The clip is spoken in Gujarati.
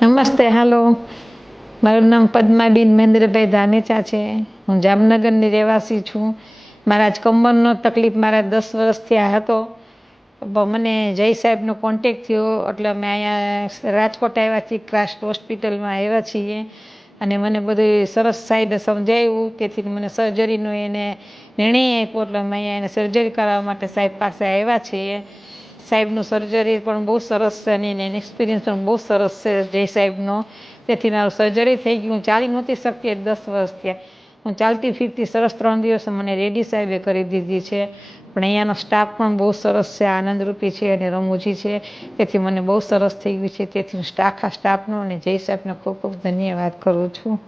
નમસ્તે, હાલો. મારું નામ પદ્માબેન મહેન્દ્રભાઈ ધાનેચા છે. હું જામનગરની રહેવાસી છું. મારા જ કમરનો તકલીફ મારા 10 વર્ષથી આ હતો. મને જય સાહેબનો કોન્ટેક થયો એટલે અમે અહીંયા રાજકોટ આવ્યા છીએ, ક્રાસ્ટ હોસ્પિટલમાં આવ્યા છીએ અને મને બધું સરસ સાહેબે સમજાવ્યું. તેથી મને સર્જરીનો એને નિર્ણય આપ્યો એટલે અમે અહીંયા એને સર્જરી કરાવવા માટે સાહેબ પાસે આવ્યા છીએ. સાહેબનું સર્જરી પણ બહુ સરસ છે અને એનો એક્સપિરિયન્સ પણ બહુ સરસ છે જય સાહેબનો. તેથી મારું સર્જરી થઈ ગયું. હું ચાલી નહોતી શકતી 10 વર્ષ થયા. હું ચાલતી ફીરતી સરસ 3 દિવસ મને રેડી સાહેબે કરી દીધી છે. પણ અહીંયાનો સ્ટાફ પણ બહુ સરસ છે, આનંદરૂપી છે અને રમૂજી છે. તેથી મને બહુ સરસ થઈ ગયું છે. તેથી હું આખા સ્ટાફનો અને જય સાહેબનો ખૂબ ખૂબ ધન્યવાદ કરું છું.